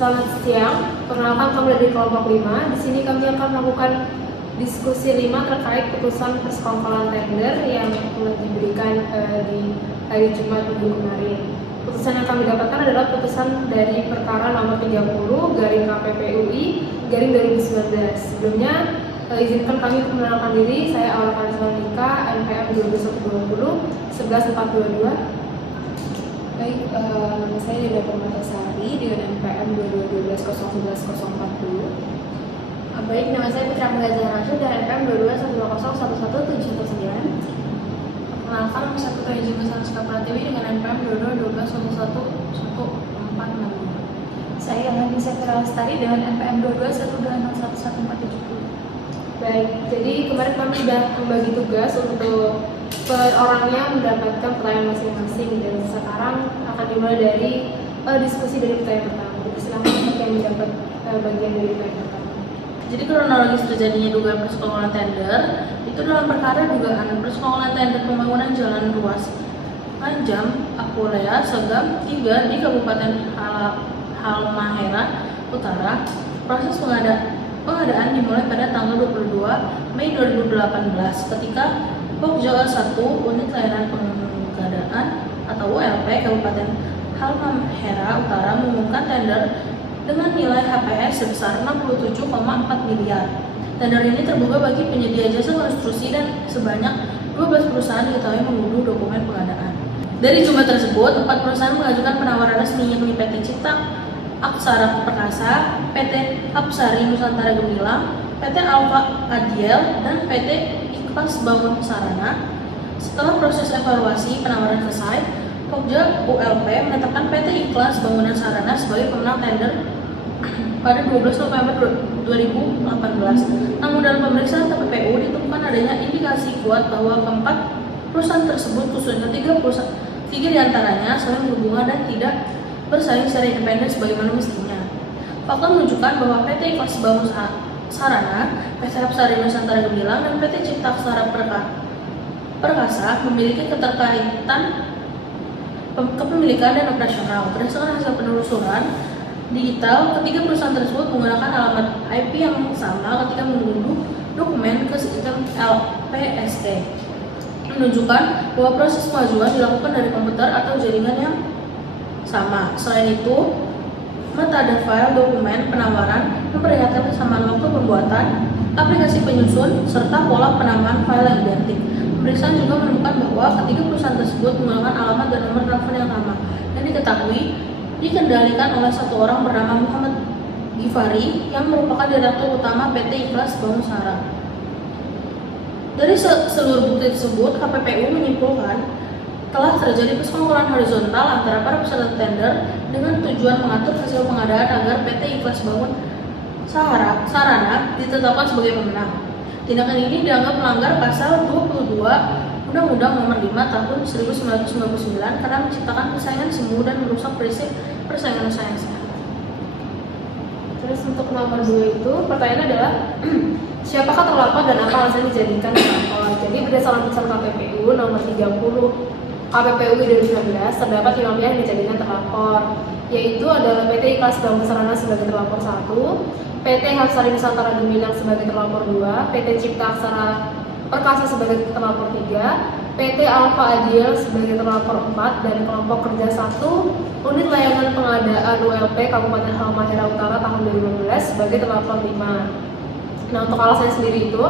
Selamat siang, perkenalkan kami dari kelompok 5. Di sini kami akan melakukan diskusi 5 terkait putusan persekongkolan tender yang telah diberikan di hari Jumat minggu kemarin. Putusan yang kami dapatkan adalah putusan dari perkara nomor 30 garing KPPUI garing 2019. Sebelumnya izinkan kami mengenalkan diri. Saya Aura Karismanika, NPM 2120 11422. Baik, nama saya Deda Permatasari dengan NPM 2212 011 040. Baik, nama saya Putra Menggajar Rasul dari NPM 2210111719. Perkenalkan, nama saya Putra Ijin Masalah Pratiwi dengan NPM 2212 111462. Saya Ilham Sepira Lestari dengan NPM 2212011470. Baik, jadi kemarin kami sudah membagi tugas untuk per orangnya mendapatkan pertanyaan masing-masing, dan sekarang akan dimulai dari diskusi dari pertanyaan pertama. Jadi silakan yang mendapat bagian dari pertanyaan pertama. Jadi kronologis terjadinya dugaan persekongkolan tender itu dalam perkara dugaan persekongkolan tender pembangunan jalan ruas Panjang Apulea Segam 3 di Kabupaten Halmahera Utara. Proses pengadaan dimulai pada tanggal 22 Mei 2018 ketika Pokja 1 Unit Layanan Pengadaan atau ULP Kabupaten Halmahera Utara mengumumkan tender dengan nilai HPS sebesar 67,4 miliar. Tender ini terbuka bagi penyedia jasa konstruksi dan sebanyak 12 perusahaan diketahui mengunduh dokumen pengadaan. Dari jumlah tersebut, 4 perusahaan mengajukan penawaran resmi yakni PT Cipta Aksara Perkasa, PT Apsari Nusantara Gemilang, PT Alfa Adiel, dan PT Ikhlas Bangun Sarana. Setelah proses evaluasi penawaran selesai, Pokja ULP menetapkan PT Ikhlas Bangunan Sarana sebagai pemenang tender pada 12 November 2018. Namun dalam pemeriksaan KPPU ditemukan adanya indikasi kuat bahwa keempat perusahaan tersebut, khususnya 3 diantaranya saling berhubungan dan tidak bersaing secara independen sebagaimana mestinya. Fakta menunjukkan bahwa PT Ikhlas Bangun Sarana, PT Apsari Nusantara Gemilang, dan PT Cipta Aksara Perkasa memiliki keterkaitan kepemilikan dan operasional. Berdasarkan hasil penelusuran digital, ketiga perusahaan tersebut menggunakan alamat IP yang sama ketika mengunduh dokumen ke sistem LPST, menunjukkan bahwa proses pengajuan dilakukan dari komputer atau jaringan yang sama. Selain itu, metadata file dokumen penawaran memperlihatkan kesamaan waktu pembuatan, aplikasi penyusun, serta pola penambahan file yang identik. Pemeriksaan juga menemukan bahwa ketiga perusahaan tersebut menggunakan alamat dan nomor telepon yang sama, yang diketahui dikendalikan oleh satu orang bernama Muhammad Gifari yang merupakan direktur utama PT Ikhlas Bangun Sarana. Dari seluruh bukti tersebut, KPPU menyimpulkan telah terjadi persekongkolan horizontal antara para peserta tender dengan tujuan mengatur hasil pengadaan agar PT Ikhlas Bangun Sarana ditetapkan sebagai pemenang. Tindakan ini dianggap melanggar pasal 22 Undang-Undang Nomor 5 Tahun 1999 karena menciptakan persaingan semu dan merusak prinsip persaingan usaha yang sehat. Terus untuk nomor 2 itu pertanyaannya adalah siapakah terlapor dan apa alasan dijadikan terlapor? Jadi berdasarkan putusan KPPU nomor 30 KPPU 2019 terdapat 5 pihak yang dijadikan terlapor, yaitu adalah PT Ikhlas Bangun Sarana sebagai terlapor 1, PT Apsari Nusantara Gemilang sebagai terlapor 2, PT Cipta Aksara Perkasa sebagai terlapor 3, PT Alfa Adiel sebagai terlapor 4, dan kelompok kerja 1 Unit Layanan Pengadaan ULP Kabupaten Halmahera Utara tahun 2015 sebagai terlapor 5. Nah, untuk alasannya sendiri itu,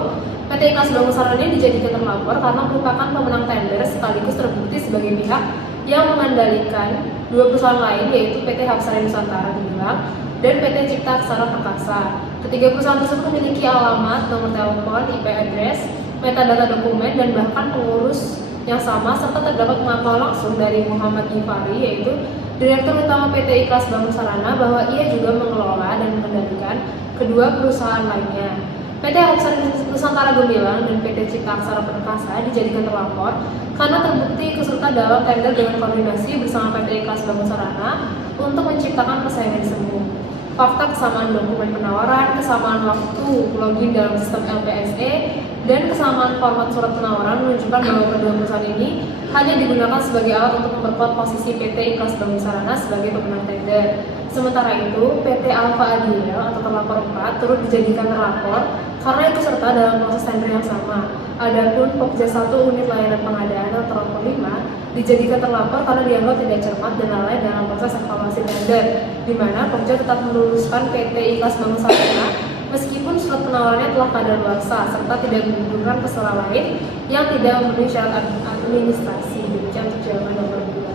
PT Ikhlas Bangun Sarana ini dijadikan terlapor karena merupakan pemenang tender sekaligus terbukti sebagai pihak yang mengendalikan 2 perusahaan lain, yaitu PT Apsari Nusantara Gemilang dan PT Cipta Aksara Perkasa. Ketiga perusahaan tersebut memiliki alamat, nomor telepon, IP address, metadata dokumen, dan bahkan pengurus yang sama, serta terdapat pengakuan langsung dari Muhammad Gifari, yaitu Direktur Utama PT Ikhlas Bangun Sarana, bahwa ia juga mengelola dan mengendalikan kedua perusahaan lainnya. PT Apsari Nusantara Gemilang dan PT Cipta Aksara Perkasa dijadikan terlapor karena terbukti keserta dalam tender dengan koordinasi bersama PT Ikhlas Bangun Sarana untuk menciptakan persaingan semu. Fakta kesamaan dokumen penawaran, kesamaan waktu login dalam sistem LPSE, dan kesamaan format surat penawaran menunjukkan bahwa kedua perusahaan ini hanya digunakan sebagai alat untuk memperkuat posisi PT Ikhlas Bangun Sarana sebagai pemenang tender. Sementara itu, PT Alfa Adil atau terlapor 4 turut dijadikan terlapor karena ikut serta dalam proses tender yang sama. Adapun Pokja 1 unit layanan pengadaan atau terlapor 5 dijadikan terlapor karena dianggap tidak cermat dan lalai dalam proses evaluasi tender, di mana Pokja tetap meluluskan PT Ikhlas Bangun Sarana meskipun surat penawarannya telah kadaluarsa serta tidak menunjukkan peserta lain yang tidak memenuhi syarat administrasi. Demikian untuk jawaban nomor 2.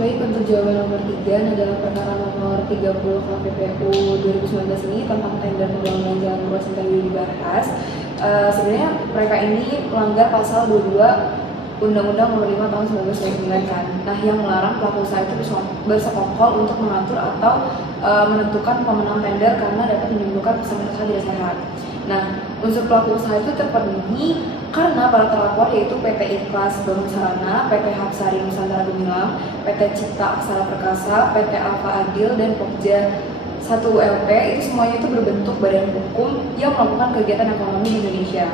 Baik, untuk jawaban nomor 3 adalah perkara nomor 30 KPPU 2019 ini tentang tender pembangunan jalan ruas yang tadi dibahas. Sebenarnya mereka ini melanggar pasal 22 Undang-Undang Nomor 5 Tahun 1999 kan. Nah, yang melarang pelaku usaha itu bersekongkol untuk mengatur atau menentukan pemenang tender karena dapat menimbulkan kesan usaha tidak sehat. Nah, unsur pelaku usaha itu terpenuhi karena para terlapor yaitu PT Ikhlas Bangun Sarana, PT Hapsari Nusantara Gemilang, PT Cipta Aksara Perkasa, PT Alfa Adil, dan Pokja 1 LP itu semuanya itu berbentuk badan hukum yang melakukan kegiatan ekonomi di Indonesia.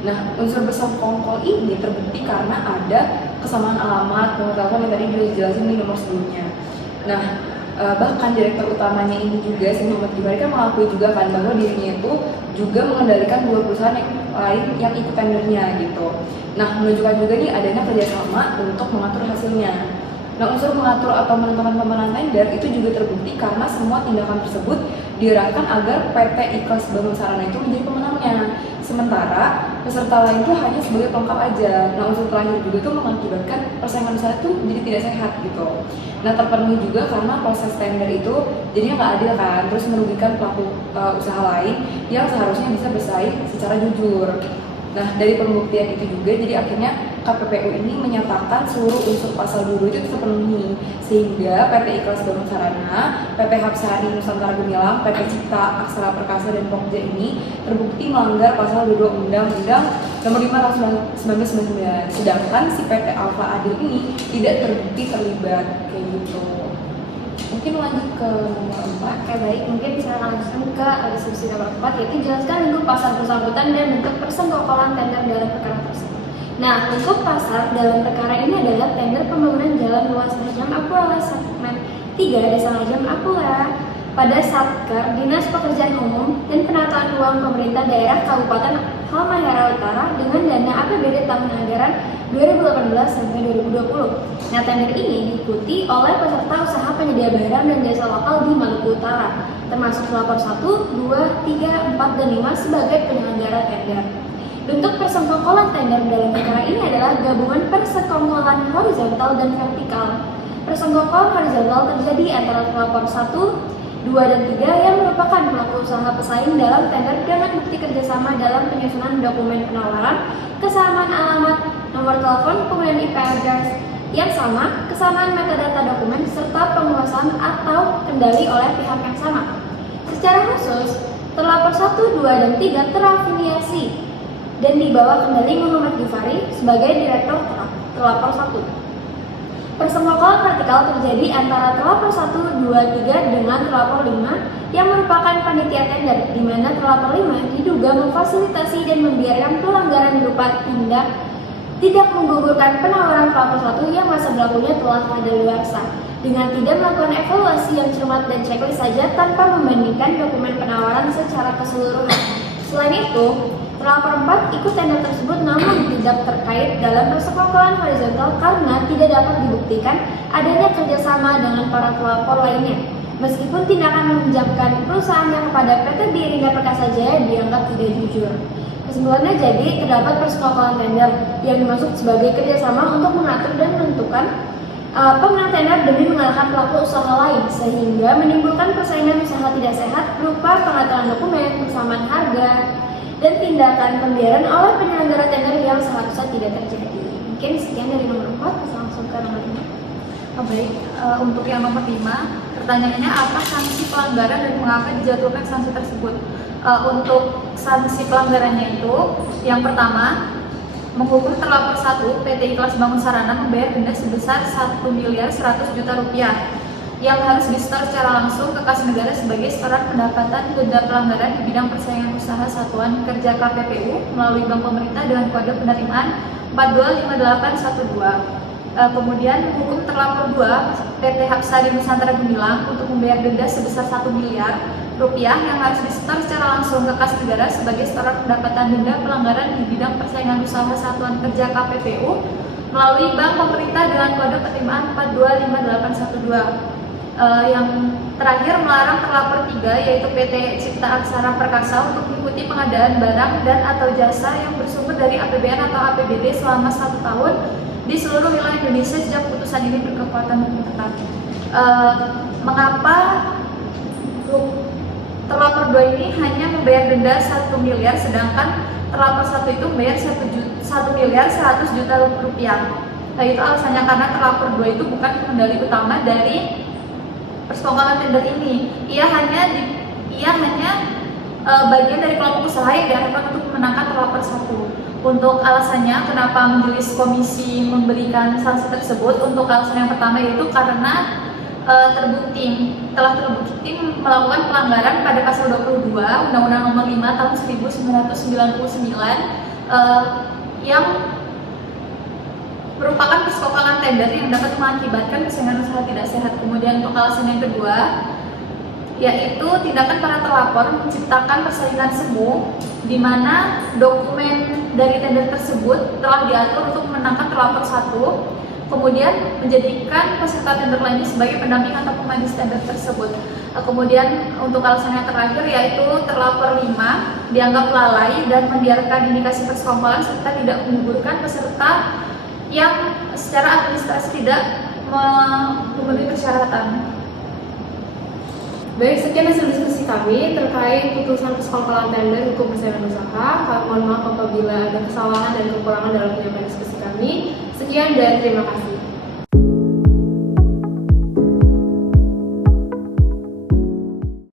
Nah, unsur bersekongkol ini terbukti karena ada kesamaan alamat, nomor telepon yang tadi sudah dijelasin di nomor sebelumnya. Nah, bahkan direktur utamanya ini juga, si Muhammad Gibari kan mengakui juga kan bahwa dirinya itu juga mengendalikan 2 perusahaan yang lain yang ikut tendernya gitu. Nah, menunjukkan juga nih adanya kerjasama untuk mengatur hasilnya. Nah, unsur mengatur atau menentukan pemenang tender itu juga terbukti karena semua tindakan tersebut diarahkan agar PT Ikhlas Bangun Sarana itu menjadi pemenangnya. Sementara peserta lain itu hanya sebagai pelengkap aja. Nah, unsur terakhir juga itu mengakibatkan persaingan usaha itu jadi tidak sehat gitu. Nah, terpenuhi juga karena proses tender itu jadinya nggak adil kan, terus merugikan pelaku usaha lain yang seharusnya bisa bersaing secara jujur. Nah, dari pembuktian itu juga jadi akhirnya KPPU ini menyatakan seluruh unsur pasal 2 itu terpenuhi, sehingga PT Ikhlas Bangun Sarana, PT Hapsari Nusantara Gemilang, PT Cipta Aksara Perkasa, dan Pokja ini terbukti melanggar pasal 22 Undang-Undang Nomor 5 Tahun 1999. Sedangkan si PT Alfa Adil ini tidak terbukti terlibat kayak gitu. Mungkin lanjut ke nomor 4. Oke, baik, mungkin bisa langsung ke diskusi nomor 4, yaitu jelaskan lingkup pasar bersangkutan dan bentuk persekongkolan tender dalam perkara tersebut. Nah, lingkup pasar dalam perkara ini adalah tender pembangunan jalan ruas Najam Apula segmen 3 Desa Najam Apula pada Satker Dinas Pekerjaan Umum dan Penataan Ruang Pemerintah Daerah Kabupaten Halmahera Utara dengan dana APBD tahun anggaran 2018 sampai 2020. Nah, tender ini diikuti oleh peserta usaha penyedia barang dan jasa lokal di Maluku Utara, termasuk pelapor 1, 2, 3, 4, dan 5 sebagai penyelenggara tender. Bentuk persekongkolan tender dalam perkara ini adalah gabungan persekongkolan horizontal dan vertikal. Persekongkolan horizontal terjadi antara pelapor 1, 2, dan 3 yang merupakan pelaku usaha pesaing dalam tender dengan bukti kerjasama dalam penyusunan dokumen penawaran, kesamaan alamat, nomor telepon, kemudian IP address yang sama, kesamaan metadata dokumen, serta penguasaan atau kendali oleh pihak yang sama. Secara khusus, terlapor 1, 2, dan 3 terafiliasi dan di bawah kendali Muhammad Gifari sebagai Direktur Terlapor 1. Persekongkolan vertikal terjadi antara terlapor 1, 2, 3 dengan terlapor 5 yang merupakan panitia tender, di mana terlapor 5 diduga memfasilitasi dan membiarkan pelanggaran berupa tidak menggugurkan penawaran terlapor 1 yang masa berlakunya telah kadaluarsa dengan tidak melakukan evaluasi yang cermat dan checklist saja tanpa membandingkan dokumen penawaran secara keseluruhan. Selain itu, terlapor 4 ikut tender tersebut namun tidak terkait dalam persekongkolan horizontal karena tidak dapat dibuktikan adanya kerjasama dengan para pelapor lainnya. Meskipun tindakan meminjamkan perusahaannya kepada PT Birinda Perkasa Jaya dianggap tidak jujur. Kesimpulannya jadi terdapat persekongkolan tender yang dimaksud sebagai kerjasama untuk mengatur dan menentukan pemenang tender demi mengalahkan pelaku usaha lain sehingga menimbulkan persaingan usaha tidak sehat berupa pengaturan dokumen, persamaan harga, dan tindakan pembiaran oleh penyelenggara tender yang seharusnya tidak terjadi. Mungkin sekian dari nomor 4, bisa langsung ke nomor 5. Baik, untuk yang nomor 5, pertanyaannya apa sanksi pelanggaran dan mengapa dijatuhkan sanksi tersebut? Untuk sanksi pelanggarannya itu, yang pertama, menghukum terlapor 1 PT Ikhlas Bangun Sarana membayar denda sebesar 1.100.000.000 rupiah yang harus disetor secara langsung ke kas negara sebagai setoran pendapatan denda pelanggaran di bidang persaingan usaha satuan kerja KPPU melalui bank pemerintah dengan kode penerimaan 425812. Kemudian hukum terlapor 2 PT Hapsari Nusantara Gemilang untuk membayar denda sebesar 1 miliar rupiah yang harus disetor secara langsung ke kas negara sebagai setoran pendapatan denda pelanggaran di bidang persaingan usaha Satuan Kerja KPPU melalui bank pemerintah dengan kode penerimaan 425812. Yang terakhir melarang terlapor 3 yaitu PT Cipta Aksara Perkasa untuk mengikuti pengadaan barang dan atau jasa yang bersumber dari APBN atau APBD selama 1 tahun di seluruh wilayah Indonesia sejak putusan ini berkekuatan hukum tetap. Mengapa terlapor 2 ini hanya membayar denda 1 miliar sedangkan terlapor 1 itu membayar 1 miliar 100 juta rupiah? Nah, itu alasannya karena terlapor 2 itu bukan pengendali utama dari persekongkolan tender ini. Ia hanya bagian dari kelompok usaha yang diharapkan untuk memenangkan terlapor 1. Untuk alasannya kenapa majelis komisi memberikan sanksi tersebut, untuk alasan yang pertama yaitu karena telah terbukti melakukan pelanggaran pada pasal 22 Undang-Undang Nomor 5 Tahun 1999 yang merupakan persekongkolan tender yang dapat mengakibatkan persaingan usaha tidak sehat. Kemudian untuk alasan yang kedua yaitu tindakan para terlapor menciptakan persaingan semu di mana dokumen dari tender tersebut telah diatur untuk memenangkan terlapor 1, kemudian menjadikan peserta tender lainnya sebagai pendamping atau pemanis tender tersebut. Kemudian untuk alasan yang terakhir yaitu terlapor 5 dianggap lalai dan membiarkan indikasi persekongkolan serta tidak menggugurkan peserta yang secara administrasi tidak memenuhi persyaratan. Baik, sekian hasil diskusi kami terkait putusan persekongkolan tender hukum persaingan usaha. Kami mohon maaf apabila ada kesalahan dan kekurangan dalam penyampaian diskusi kami. Sekian dan terima kasih.